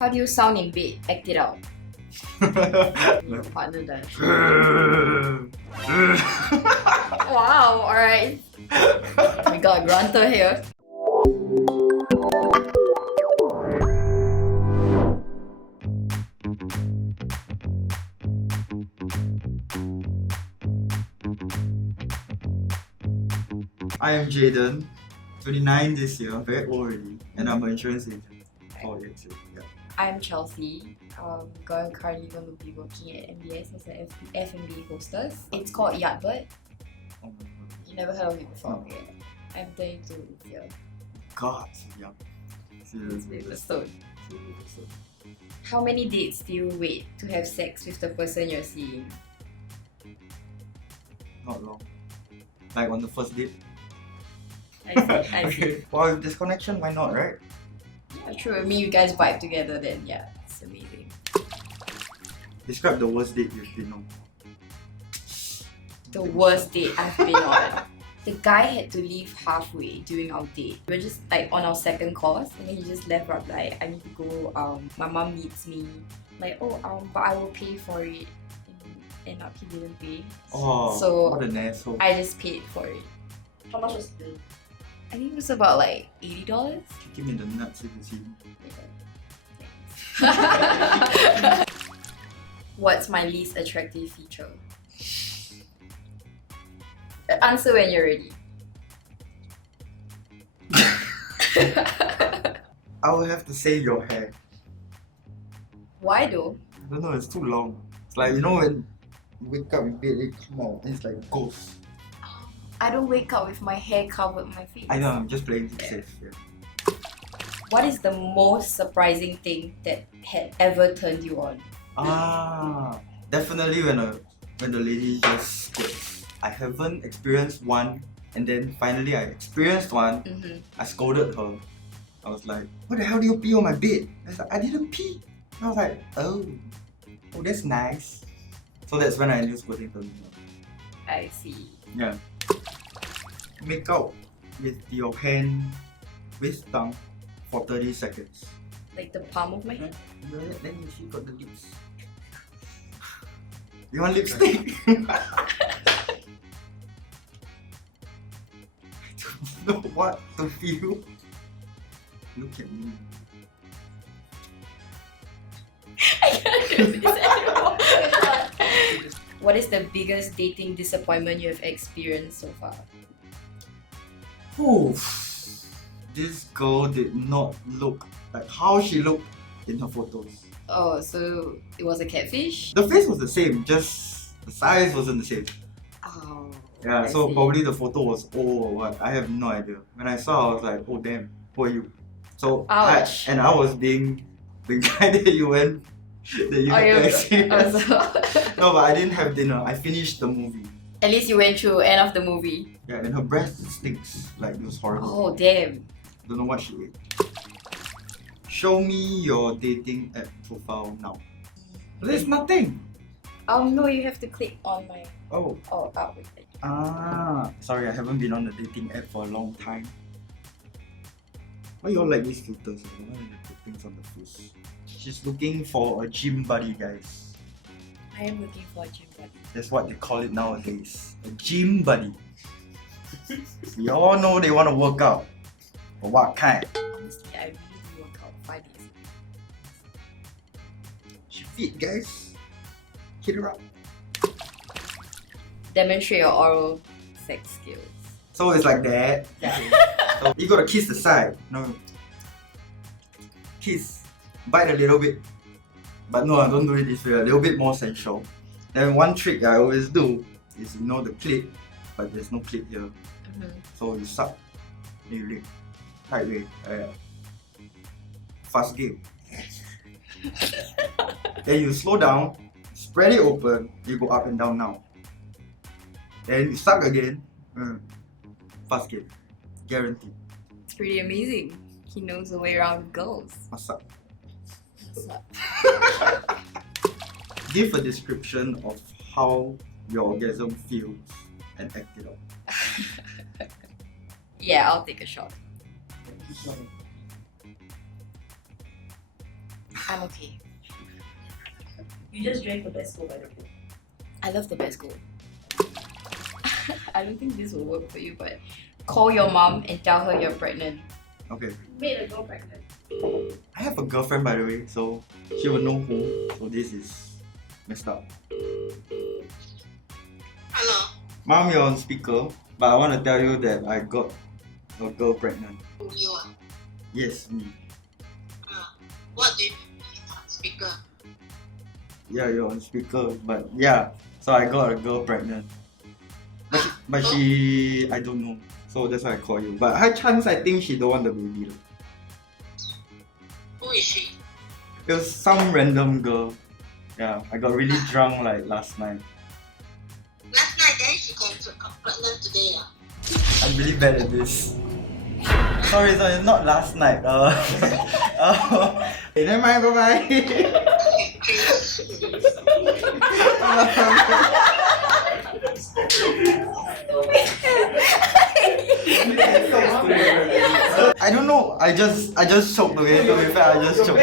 How do you sound in bed? Act it out. Your partner does. Wow, alright. We got a grunter here. I am Jaydn, 29 this year, very old already, and I'm an insurance agent. Oh, yes, yeah. I'm Chelsea. Currently going to be working at MBS as an F&B hostess. It's called Yardbird. Oh my god. You never heard of it before? No. Okay. I'm 32 this year. God, so young. Seriously. It's so. How many dates do you wait to have sex with the person you're seeing? Not long. Like on the first date. I see. Well, if there's connection, why not, right? Yeah, true. I mean, you guys vibe together, then yeah, it's amazing. Describe the worst date you've been on. The worst date I've been on. The guy had to leave halfway during our date. We were just like on our second course, and then he just left up like, I need to go. My mom needs me. Like, but I will pay for it. And end up he didn't pay. Oh, so what an asshole. I just paid for it. How much was the I think it was about like $80. Kick him in the nuts if you see him. What's my least attractive feature? Answer when you're ready. I would have to say your hair. Why though? I don't know, it's too long. It's like, you know when you wake up in bed, it come out, and it's like a ghost. I don't wake up with my hair covered my face. I know, I'm just playing it safe. Yeah. What is the most surprising thing that had ever turned you on? Definitely when the lady just squirts. I haven't experienced one, and then finally I experienced one. I scolded her. I was like, "What the hell do you pee on my bed?" I was like, "I didn't pee." And I was like, "Oh, that's nice." So that's when I knew squirting turned me on. I see. Yeah. Make out with your hand with tongue for 30 seconds. Like the palm of my hand? Then you see got the lips. You want lipstick? I don't know what to feel. Look at me. I can't do this anymore. What is the biggest dating disappointment you have experienced so far? Oof. This girl did not look like how she looked in her photos. Oh, so it was a catfish? The face was the same, just the size wasn't the same. Oh. Yeah, I so see. probably the photo was old or what. I have no idea. When I saw, I was like, oh damn, who are you? So I Ouch. was being the guy that you went that you had to experience. No, but I didn't have dinner. I finished the movie. At least you went through end of the movie. Yeah, and her breath stinks. Like it was horrible. Oh damn. Don't know what she ate. Show me your dating app profile now. There's nothing. No, you have to click on my. Oh. Oh, wait. Sorry, I haven't been on the dating app for a long time. Why you all like these filters? Why do you put things on the face? She's looking for a gym buddy, guys. I am looking for a gym buddy. That's what they call it nowadays. A gym buddy. We all know they want to work out. But what kind? Honestly, I really do work out 5 days. She fit, guys. Hit her up. Demonstrate your oral sex skills. So it's like that. Yeah. So you gotta kiss the side. No. Kiss. Bite a little bit. But no, I don't do it this way. A little bit more sensual. Then one trick I always do is, you know, the clit, but there's no clit here. So you suck, then you lick. Right way. Fast game. Then you slow down, spread it open, you go up and down now. Then you suck again. Fast game. Guaranteed. It's pretty amazing. He knows the way around girls. What's up? What's up? Give a description of how your orgasm feels and act it out. Yeah, I'll take a shot. I'm okay. You just drank the best by the way. I love the best goal. I don't think this will work for you, but call your mom and tell her you're pregnant. Okay. Made a girl pregnant. I have a girlfriend, by the way, so she will know who. So this is messed up. Hello. Mom, you're on speaker, but I want to tell you that I got a girl pregnant. You are. Yes, me. What do you mean on speaker? Yeah, you're on speaker, but yeah. So I got a girl pregnant. But she, I don't know. So that's why I call you. But high chance, I think she don't want the baby. Who is she? It was some random girl. Yeah, I got really drunk like last night. Last night then she came pregnant today. I'm really bad at this. Sorry, not last night. Okay, never mind, bye bye. I don't know. I just choked. Okay, to be fair, I just choked.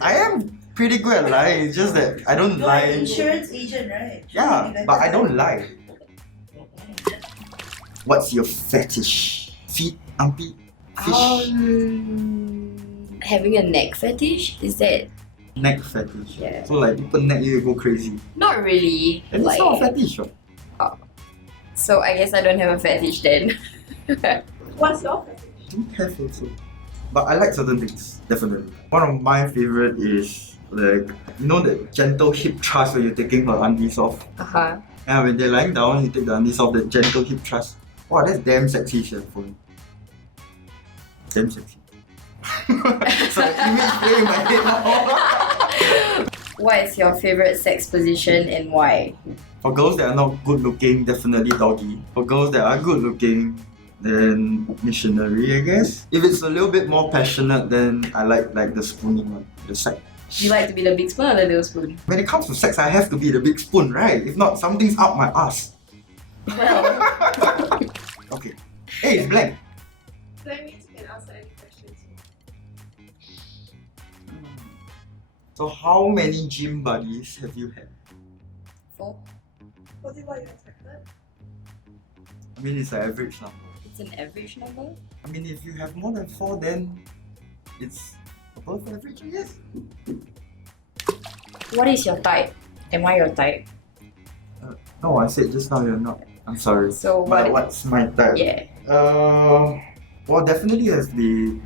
I am pretty good at lying. It's just that I don't You're lie. an insurance agent, right? Yeah, but I don't lie. What's your fetish? Feet, armpit, fish, Having a neck fetish? Is that neck fetish. Yeah. So like people neck you go crazy. not really? And it's not a fetish, right? So I guess I don't have a fetish then. What's your fetish? I don't have also. But I like certain things, definitely. One of my favorite is like, you know that gentle hip thrust when you're taking her undies off? Uh-huh. And when they're lying down, you take the undies off, that gentle hip thrust. Wow, that's damn sexy shit for me. Damn sexy. So image play in my head now. What is your favorite sex position and why? For girls that are not good looking, definitely doggy. For girls that are good looking, then missionary, I guess. If it's a little bit more passionate, then I like the spooning one, the side. You like to be the big spoon or the little spoon? When it comes to sex, I have to be the big spoon, right? If not, something's up my ass. Well, Okay. Hey, it's blank. That means you can answer any questions. So how many gym buddies have you had? 4. Was it what you expected? I mean, it's an average number. It's an average number. I mean, if you have more than 4, then it's above average, I guess. What is your type? Am I your type? No, I said just now you're not. I'm sorry. So But what's my type? Yeah. Well, definitely has to be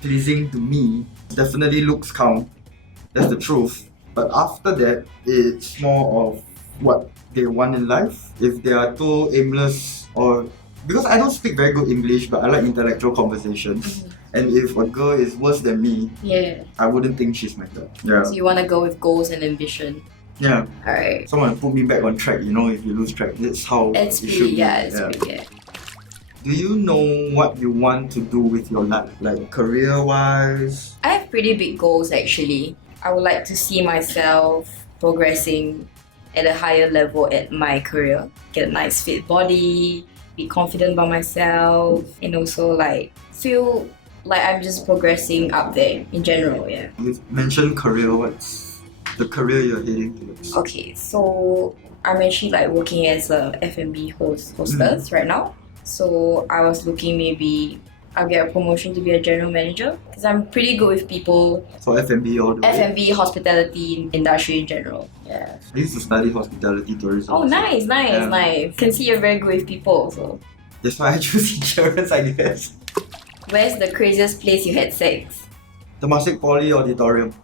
pleasing to me. Definitely looks count. That's the truth. But after that, it's more of what they want in life. If they are too aimless or... Because I don't speak very good English, but I like intellectual conversations. And if a girl is worse than me, Yeah. I wouldn't think she's my type. Yeah. So you want to go with goals and ambition. Yeah. Alright. Someone put me back on track, you know, if you lose track. That's how It's it pretty, should be. yeah, it's pretty, yeah. Do you know what you want to do with your life? Like career-wise? I have pretty big goals actually. I would like to see myself progressing at a higher level at my career. Get a nice fit body, be confident about myself, and also like feel like I'm just progressing up there in general, yeah. You mentioned career, what's the career you're heading towards? Okay, so I'm actually like working as a F&B hostess right now. So I was looking maybe I'll get a promotion to be a general manager because I'm pretty good with people. So F&B all the way? F&B, hospitality industry in general. Yeah. I used to study hospitality tourism. Oh, nice. Can see you're very good with people. So, That's why I choose insurance, I guess. where's the craziest place you had sex? Temasek Poly Auditorium.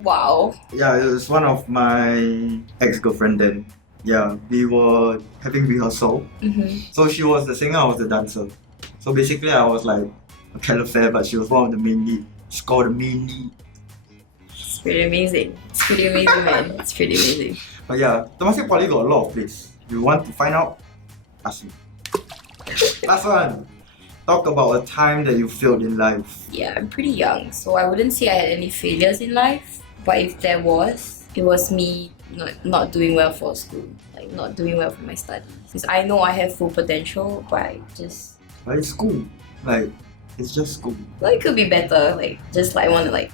Wow. Yeah, it was one of my ex-girlfriend then. Yeah, we were having rehearsal. So she was the singer, I was the dancer. So basically I was like a calefare, but she was one of the main lead. She called the main lead. It's pretty amazing. It's pretty amazing, man. It's pretty amazing. But yeah, Temasek Poly got a lot of places. If you want to find out, ask me. Last one. Talk about a time that you failed in life. Yeah, I'm pretty young, so I wouldn't say I had any failures in life. But if there was, it was me not doing well for school. Like not doing well for my studies. Because I know I have full potential, but I just... But it's school. Like, It's just school. Well, it could be better. Like just like want to like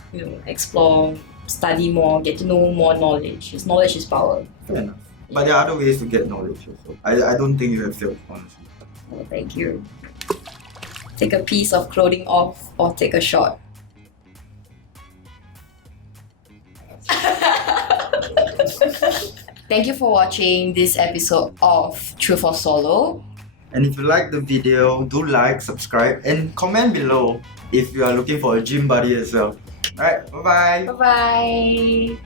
explore, study more, get to know more knowledge. Because knowledge is power. Fair enough. But there are other ways to get knowledge also. I don't think you have failed, honestly. Oh, thank you. Take a piece of clothing off or take a shot. Thank you for watching this episode of Truth or Solo. And if you like the video, do like, subscribe, and comment below if you are looking for a gym buddy as well. Alright, bye bye. Bye bye.